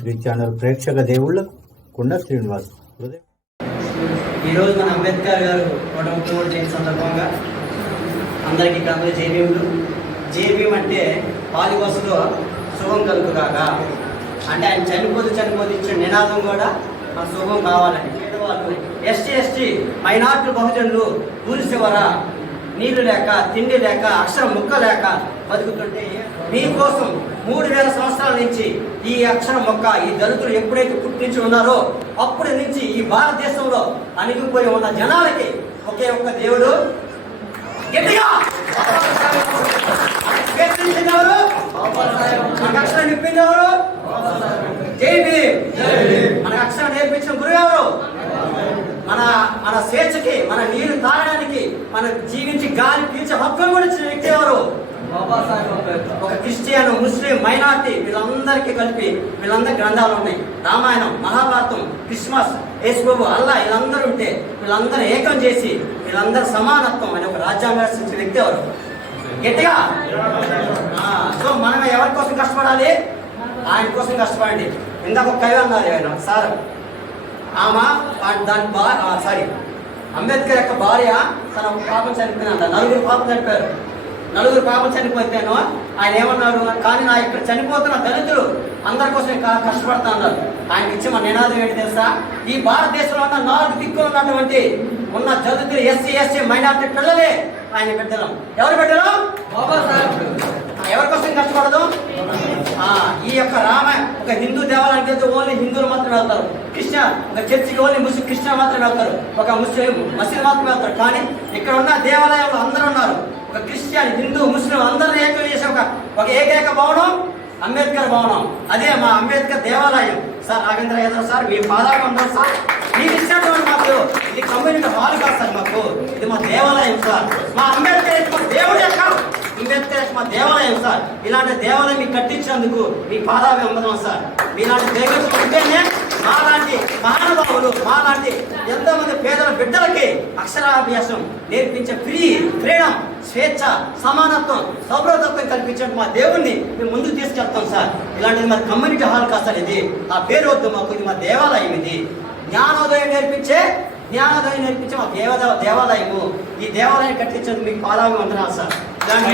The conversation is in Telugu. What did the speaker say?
ట్రూత్ ఛానల్ ప్రేక్షక దేవుళ్ళకు కుండ శ్రీనివాస్. ఈరోజు మన అంబేద్కర్ గారు 130వ జయంతి సందర్భంగా అందరికీ కాంగ్రెస్ జేబీఎంలు. జేబీఎం అంటే పాలిబస్సులో శుభం కలుగుగాక అంటే ఆయన చనిపోతే ఇచ్చిన నినాదం కూడా మన శుభం కావాలని. పేదవాళ్ళు, ఎస్టీ మైనార్టీ బహుజనులు ఊరిసేవరా నీళ్లు లేక తిండి లేక అక్షరం ముక్క లేక బతుకుతుంటే మీకోసం 3000 సంవత్సరాల నుంచి ఈ అక్షర మొక్క ఈ దళితులు ఎప్పుడైతే పుట్టించి ఉన్నారో అప్పటి నుంచి ఈ భారతదేశంలో అణిగిపోయి ఉన్న జనాలకి ఒకే ఒక్క దేవుడు గట్టిగా మనకు అక్షరం చెప్పింది ఎవరు? జై భీమ్. మనకు అక్షరం నేర్పించిన గురువు ఎవరు? మన స్వేచ్ఛకి, మన నీరు తాగడానికి, మన జీవించి గాలి పీల్చే హక్కును కూడా ఇచ్చిన వ్యక్తి ఎవరు? ఒక క్రిస్టియన్, ముస్లిం, మైనార్టీ వీళ్ళందరికీ కలిపి వీళ్ళందరి గ్రంథాలు ఉన్నాయి. రామాయణం, మహాభారతం, క్రిస్మస్, యేసుప్రభు, అల్లా వీళ్ళందరూ ఉంటే వీళ్ళందరూ ఏకం చేసి వీళ్ళందరూ సమానత్వం అనే ఒక రాజ్యాంగం రచించిన వ్యక్తి ఎవరు? గట్టిగా. సో మనం ఎవరి కోసం కష్టపడాలి? ఆయన కోసం కష్టపడండి. ఇందాక ఒక కవి అన్నారు ఆయన సార్, ఆమె దాని అంబేద్కర్ యొక్క భార్య తన పాపం చనిపోయిందంట. నలుగురు పాపం చనిపోతేనో ఆయన ఏమన్నాడు? కానీ నా ఇక్కడ చనిపోతున్న దళితులు అందరి కోసం కష్టపడతా అన్నారు. ఆయనకి ఇచ్చి మన నినాదం ఏంటి తెలుసా? ఈ భారతదేశంలో ఉన్న 4 దిక్కులు ఉన్నటువంటి ఉన్న దళితులు, ఎస్సీ మైనార్టీ పిల్లలే ఆయన బిడ్డలం. ఎవరు బిడ్డలం? ఎవరి కోసం కష్టపడదు? ఈ యొక్క ఒక హిందూ దేవాలయానికి వెళ్తే ఓన్లీ హిందువులు మాత్రమే వెళ్తారు. ఒక చర్చికి ఓన్లీ క్రిస్టియన్ మాత్రమే వెళ్తారు. ఒక మసీదు మాత్రమే వెళ్తారు. కానీ ఇక్కడ ఉన్న దేవాలయంలో అందరూ ఉన్నారు. ఒక క్రిస్టియన్, హిందూ, ముస్లిం అందరూ ఏకం చేసే ఒక ఏకైక భవనం అంబేద్కర్ భవనం. అదే మా అంబేద్కర్ దేవాలయం. సార్ రాఘేంద్ర యాదవ్ సార్, మీ పాదాలు సార్, మీకు ఇచ్చినటువంటి మాకు ఇది కమ్యూనిటీ హాల్ కాదు సార్, మాకు ఇది మా దేవాలయం సార్. మా అంబేద్కర్ మా దేవుడు యొక్క అంబేద్కర్ మా దేవాలయం సార్. ఇలాంటి దేవాలయం మీకు కట్టించినందుకు మీ పాదాభివందనం సార్. మీలాంటి దేవుడు ఉంటేనే మాలాంటి మహానుభావులు, మాలాంటి ఎంతోమంది పేదల బిడ్డలకి అక్షరాభ్యాసం నేర్పించే ఫ్రీడమ్, స్వేచ్ఛ, సమానత్వం, సౌభ్రతత్వం కల్పించే మా దేవుణ్ణి మేము ముందుకు తీసుకెళ్తాం సార్. ఇలాంటిది మరి కమ్యూనిటీ హాల్ కాదు సార్, ఇది ఆ పేరు వద్దు మాకు, ఇది మా దేవాలయం. ఇది జ్ఞానోదయం నేర్పించే మా దేవాలయము. ఈ దేవాలయం కట్టించేందుకు మీకు పాదాభివందనాలు సార్. ఇలాంటి